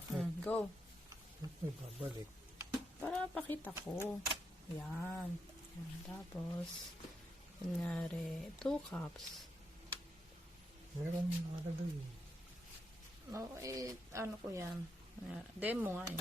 Bakit? Go. Ba't may babalik? Para pakita ko. Yan. Yan. Tapos, kunyari, 2 cups. Meron nakalagay. No, ano ko yan? Demo nga eh.